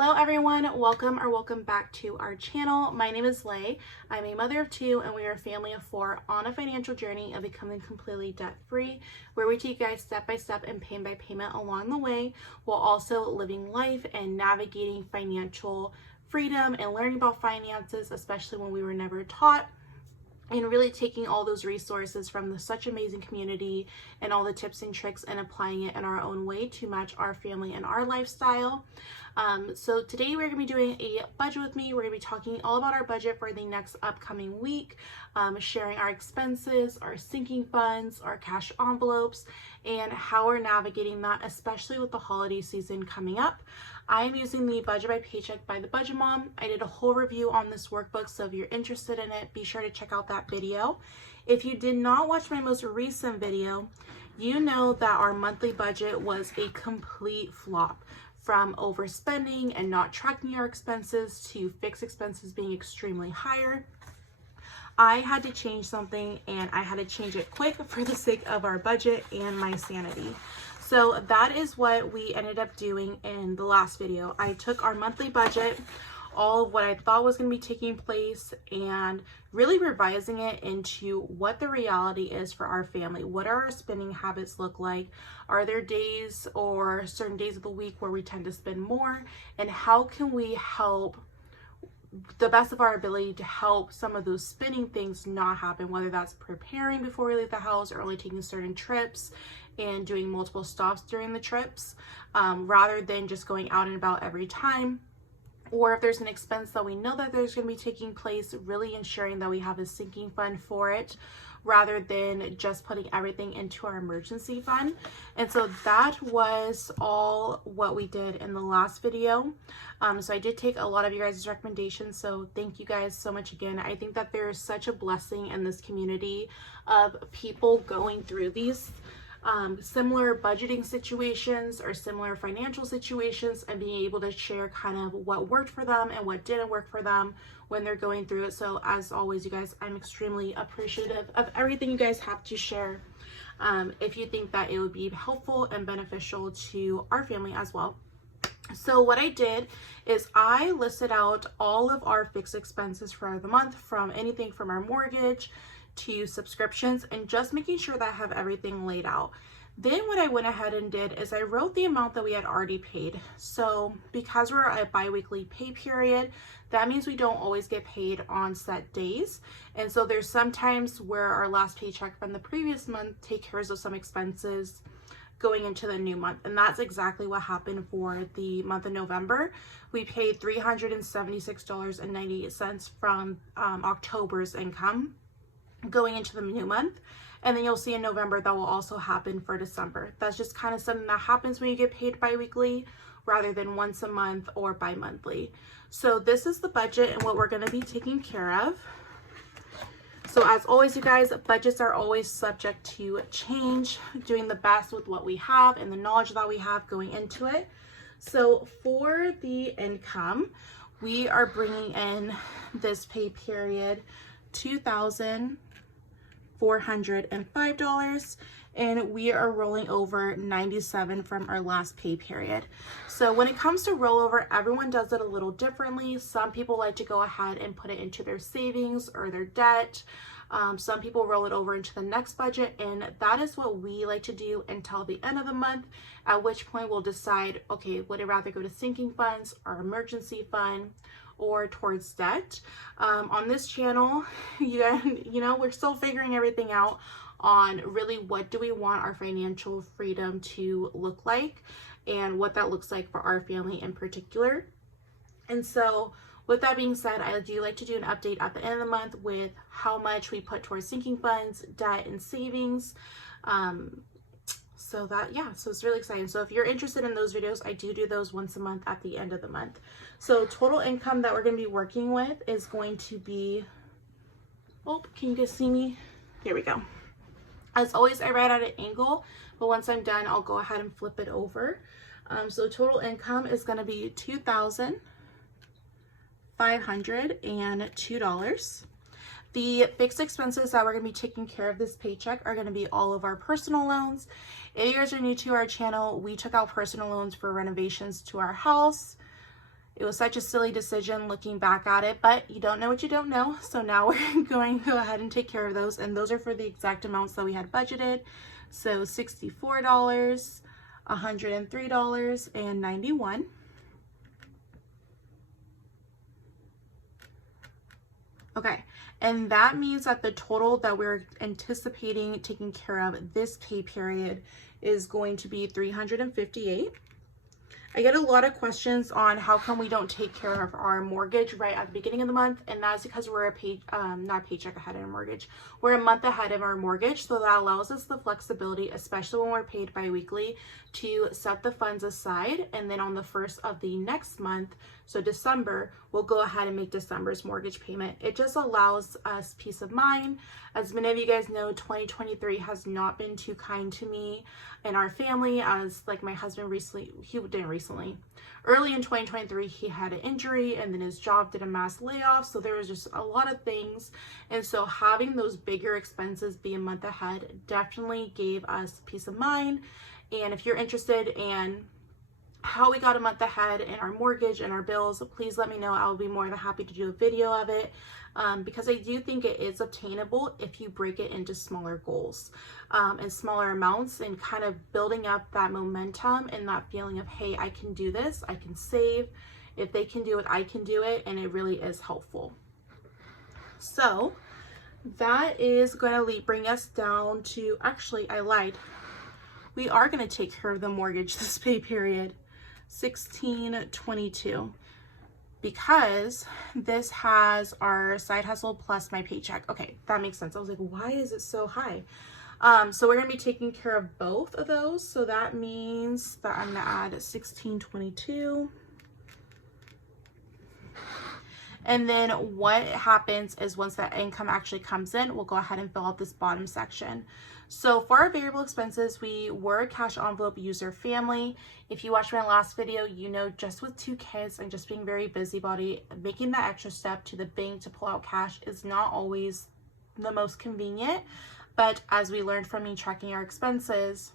Hello everyone, welcome back to our channel. My name is Lay. I'm a mother of two and we are a family of four on a financial journey of becoming completely debt-free, where we take you guys step by step and payment by payment along the way, while also living life and navigating financial freedom and learning about finances, especially when we were never taught, and really taking all those resources from such amazing community and all the tips and tricks and applying it in our own way to match our family and our lifestyle. So today we're going to be doing a budget with me. We're going to be talking all about our budget for the next upcoming week, sharing our expenses, our sinking funds, our cash envelopes, and how we're navigating that, especially with the holiday season coming up. I am using the Budget by Paycheck by the Budget Mom. I did a whole review on this workbook, so if you're interested in it, be sure to check out that video. If you did not watch my most recent video, you know that our monthly budget was a complete flop. From overspending and not tracking our expenses to fixed expenses being extremely higher. I had to change something, and I had to change it quick for the sake of our budget and my sanity. So that is what we ended up doing in the last video. I took our monthly budget, all of what I thought was going to be taking place, and really revising it into what the reality is for our family. What are our spending habits look like? Are there days or certain days of the week where we tend to spend more? And how can we help the best of our ability to help some of those spending things not happen, whether that's preparing before we leave the house or only taking certain trips and doing multiple stops during the trips, rather than just going out and about every time. Or if there's an expense that we know that there's going to be taking place, really ensuring that we have a sinking fund for it, rather than just putting everything into our emergency fund. And so that was all what we did in the last video. So I did take a lot of you guys' recommendations, so thank you guys so much again. I think that there is such a blessing in this community of people going through these similar budgeting situations or similar financial situations, and being able to share kind of what worked for them and what didn't work for them when they're going through it. So as always, you guys, I'm extremely appreciative of everything you guys have to share, if you think that it would be helpful and beneficial to our family as well. So what I did is I listed out all of our fixed expenses for the month, from anything from our mortgage to subscriptions, and just making sure that I have everything laid out. Then what I went ahead and did is I wrote the amount that we had already paid. So because we're a bi-weekly pay period, that means we don't always get paid on set days. And so there's sometimes where our last paycheck from the previous month takes care of some expenses going into the new month. And that's exactly what happened for the month of November. We paid $376.98 from October's income going into the new month. And then you'll see in November that will also happen for December. That's just kind of something that happens when you get paid bi-weekly rather than once a month or bi-monthly. So this is the budget and what we're going to be taking care of. So as always, you guys, budgets are always subject to change, doing the best with what we have and the knowledge that we have going into it. So for the income, we are bringing in this pay period $2,405, and we are rolling over 97 from our last pay period. So when it comes to rollover, everyone does it a little differently. Some people like to go ahead and put it into their savings or their debt. Some people roll it over into the next budget, and that is what we like to do until the end of the month, at which point we'll decide, okay, would I rather go to sinking funds or emergency fund or towards debt. On this channel, you know, we're still figuring everything out on really what do we want our financial freedom to look like and what that looks like for our family in particular. And so with that being said, I do like to do an update at the end of the month with how much we put towards sinking funds, debt, and savings. So it's really exciting. So if you're interested in those videos, I do those once a month at the end of the month. So total income that we're going to be working with is going to be, oh, can you guys see me? Here we go. As always, I write at an angle, but once I'm done, I'll go ahead and flip it over. So total income is going to be $2,502. The fixed expenses that we're going to be taking care of this paycheck are going to be all of our personal loans. If you guys are new to our channel, we took out personal loans for renovations to our house, It was such a silly decision looking back at it, but you don't know what you don't know. So now we're going to go ahead and take care of those. And those are for the exact amounts that we had budgeted. So $64, $103.91. Okay, and that means that the total that we're anticipating taking care of this pay period is going to be $358. I get a lot of questions on how come we don't take care of our mortgage right at the beginning of the month, and that's because we're not a paycheck ahead of our mortgage. We're a month ahead of our mortgage, so that allows us the flexibility, especially when we're paid bi-weekly, to set the funds aside, and then on the first of the next month, so December, we'll go ahead and make December's mortgage payment. It just allows us peace of mind. As many of you guys know, 2023 has not been too kind to me and our family, as like my husband early in 2023, he had an injury, and then his job did a mass layoff. So there was just a lot of things. And so having those bigger expenses be a month ahead definitely gave us peace of mind. And if you're interested in how we got a month ahead in our mortgage and our bills, please let me know. I'll be more than happy to do a video of it, because I do think it is obtainable if you break it into smaller goals and smaller amounts, and kind of building up that momentum and that feeling of, hey, I can do this, I can save. If they can do it, I can do it, and it really is helpful. So that is going to bring us down to, actually, I lied. We are going to take care of the mortgage this pay period. $16.22, because this has our side hustle plus my paycheck. Okay, that makes sense. I was like, why is it so high? So we're gonna be taking care of both of those. So that means that I'm gonna add $16.22. And then what happens is once that income actually comes in, we'll go ahead and fill out this bottom section. So for our variable expenses, we were a cash envelope user family. If you watched my last video, you know, just with 2 kids and just being very busybody, making that extra step to the bank to pull out cash is not always the most convenient. But as we learned from me tracking our expenses,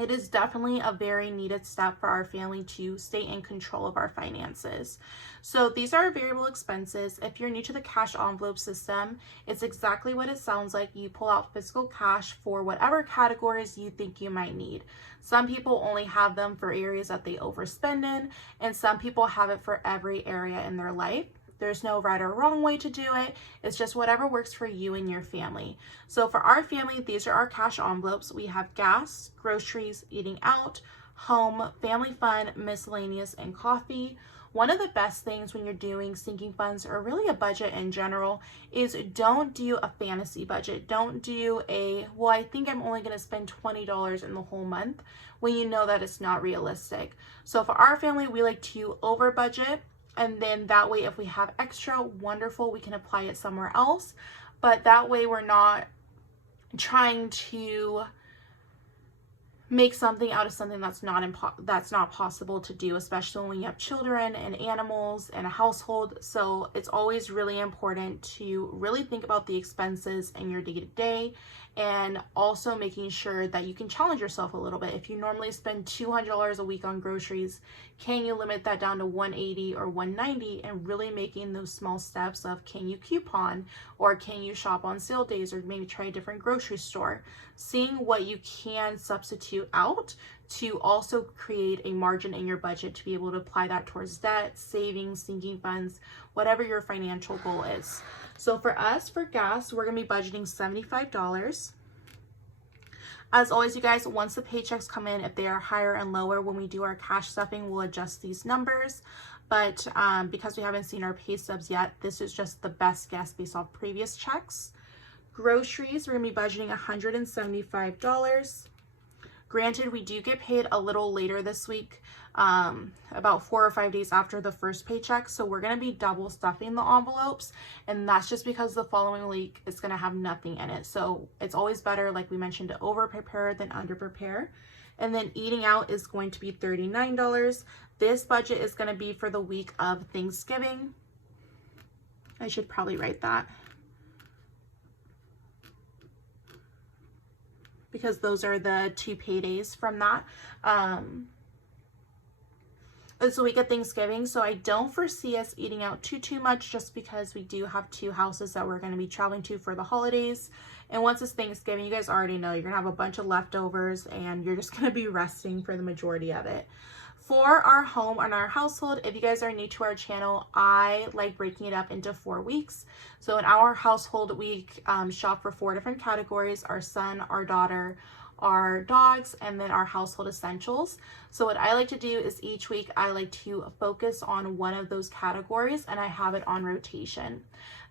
it is definitely a very needed step for our family to stay in control of our finances. So these are variable expenses. If you're new to the cash envelope system, it's exactly what it sounds like. You pull out physical cash for whatever categories you think you might need. Some people only have them for areas that they overspend in, and some people have it for every area in their life. There's no right or wrong way to do it. It's just whatever works for you and your family. So for our family, these are our cash envelopes. We have gas, groceries, eating out, home, family fun, miscellaneous, and coffee. One of the best things when you're doing sinking funds, or really a budget in general, is don't do a fantasy budget. Don't do a, well, I think I'm only going to spend $20 in the whole month, when you know that it's not realistic. So for our family, we like to over budget. And then that way, if we have extra, wonderful, we can apply it somewhere else. But that way we're not trying to make something out of something that's not possible to do, especially when you have children and animals and a household. So it's always really important to really think about the expenses in your day-to-day, and also making sure that you can challenge yourself a little bit. If you normally spend $200 a week on groceries, can you limit that down to $180 or $190, and really making those small steps of, can you coupon, or can you shop on sale days, or maybe try a different grocery store, seeing what you can substitute out to also create a margin in your budget to be able to apply that towards debt, savings, sinking funds, whatever your financial goal is. So for us, for gas, we're going to be budgeting $75. As always, you guys, once the paychecks come in, if they are higher and lower when we do our cash stuffing, we'll adjust these numbers. But because we haven't seen our pay stubs yet, this is just the best guess based off previous checks. Groceries, we're going to be budgeting $175. Granted, we do get paid a little later this week, about 4 or 5 days after the first paycheck. So we're going to be double stuffing the envelopes, and that's just because the following week is going to have nothing in it. So it's always better, like we mentioned, to over prepare than under prepare. And then eating out is going to be $39. This budget is going to be for the week of Thanksgiving. I should probably write that, because those are the 2 paydays from that. It's the week of Thanksgiving, so I don't foresee us eating out too much, just because we do have 2 houses that we're going to be traveling to for the holidays. And once it's Thanksgiving, you guys already know you're going to have a bunch of leftovers and you're just going to be resting for the majority of it. For our home and our household, if you guys are new to our channel, I like breaking it up into 4 weeks. So in our household, we shop for 4 different categories: our son, our daughter, our dogs, and then our household essentials. So what I like to do is each week I like to focus on one of those categories, and I have it on rotation.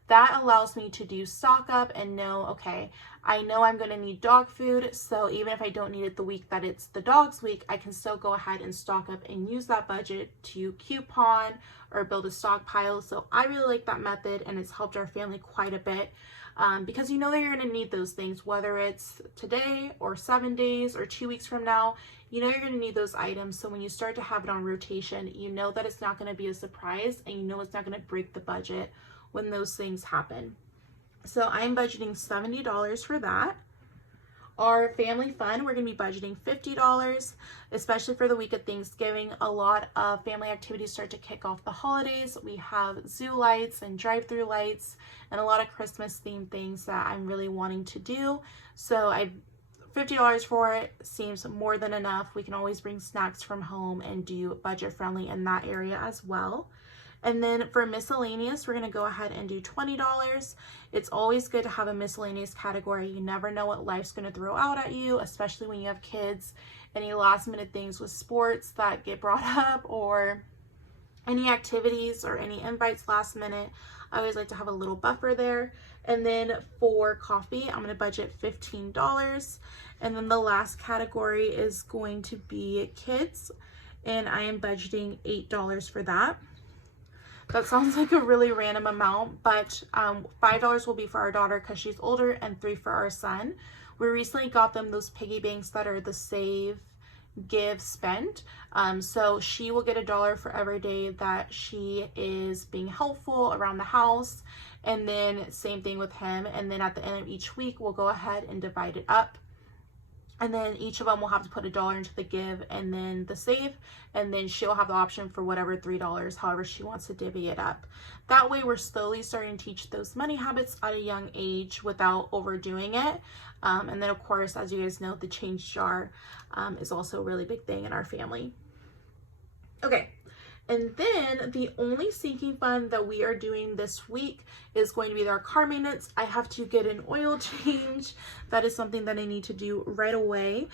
That allows me to do stock up and know, okay, I know I'm going to need dog food, so even if I don't need it the week that it's the dog's week, I can still go ahead and stock up and use that budget to coupon or build a stockpile. So I really like that method, and it's helped our family quite a bit. Because you know that you're going to need those things, whether it's today or 7 days or 2 weeks from now, you know you're going to need those items. So when you start to have it on rotation, you know that it's not going to be a surprise, and you know it's not going to break the budget when those things happen. So I'm budgeting $70 for that. Our family fun, we're going to be budgeting $50, especially for the week of Thanksgiving. A lot of family activities start to kick off the holidays. We have zoo lights and drive-through lights and a lot of Christmas themed things that I'm really wanting to do. So $50 for it seems more than enough. We can always bring snacks from home and do budget friendly in that area as well. And then for miscellaneous, we're going to go ahead and do $20. It's always good to have a miscellaneous category. You never know what life's going to throw out at you, especially when you have kids. Any last minute things with sports that get brought up, or any activities or any invites last minute. I always like to have a little buffer there. And then for coffee, I'm going to budget $15. And then the last category is going to be kids, and I am budgeting $8 for that. That sounds like a really random amount, but $5 will be for our daughter because she's older, and $3 for our son. We recently got them those piggy banks that are the save, give, spend. So she will get $1 for every day that she is being helpful around the house. And then same thing with him. And then at the end of each week, we'll go ahead and divide it up. And then each of them will have to put $1 into the give and then the save, and then she'll have the option for whatever $3, however she wants to divvy it up. That way we're slowly starting to teach those money habits at a young age without overdoing it. And then of course, as you guys know, the change jar is also a really big thing in our family. Okay. And then the only sinking fund that we are doing this week is going to be our car maintenance. I have to get an oil change. That is something that I need to do right away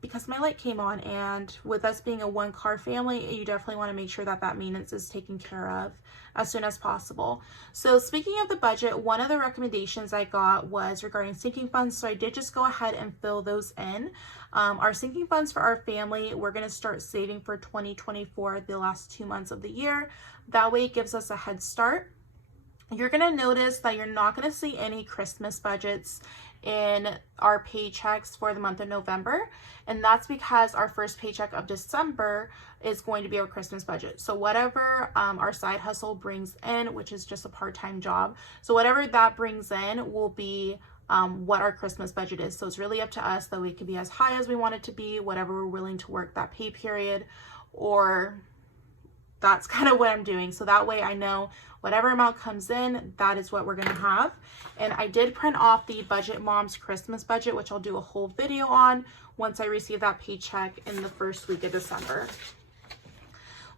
because my light came on, and with us being a 1-car family, you definitely want to make sure that that maintenance is taken care of as soon as possible. So speaking of the budget, one of the recommendations I got was regarding sinking funds. So I did just go ahead and fill those in. Our sinking funds for our family, we're going to start saving for 2024, the last 2 months of the year. That way it gives us a head start. You're going to notice that you're not going to see any Christmas budgets in our paychecks for the month of November. And that's because our first paycheck of December is going to be our Christmas budget. So whatever our side hustle brings in, which is just a part-time job, so whatever that brings in will be what our Christmas budget is. So it's really up to us, that we can be as high as we want it to be, whatever we're willing to work that pay period, or that's kind of what I'm doing. So that way I know whatever amount comes in, that is what we're going to have. And I did print off the Budget Mom's Christmas budget, which I'll do a whole video on once I receive that paycheck in the first week of December.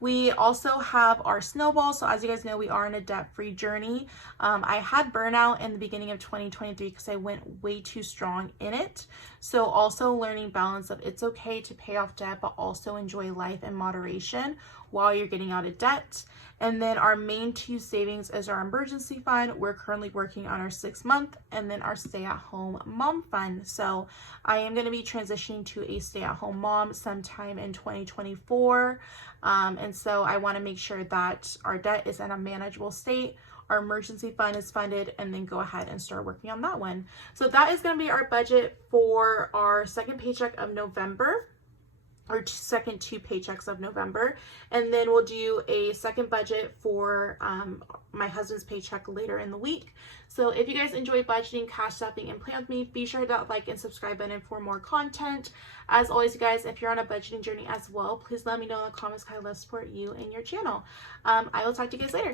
We also have our snowball. So as you guys know, we are in a debt-free journey. I had burnout in the beginning of 2023 because I went way too strong in it. So also learning balance of it's okay to pay off debt, but also enjoy life in moderation while you're getting out of debt. And then our main 2 savings is our emergency fund. We're currently working on our 6-month, and then our stay-at-home mom fund. So I am going to be transitioning to a stay-at-home mom sometime in 2024. And so I want to make sure that our debt is in a manageable state, our emergency fund is funded, and then go ahead and start working on that one. So that is going to be our budget for our second paycheck of November. our second 2 paychecks of November, and then we'll do a second budget for my husband's paycheck later in the week. So if you guys enjoy budgeting, cash stuffing, and plan with me, be sure to hit that like and subscribe button for more content. As always, you guys, if you're on a budgeting journey as well, please let me know in the comments. I love to support you and your channel. I will talk to you guys later.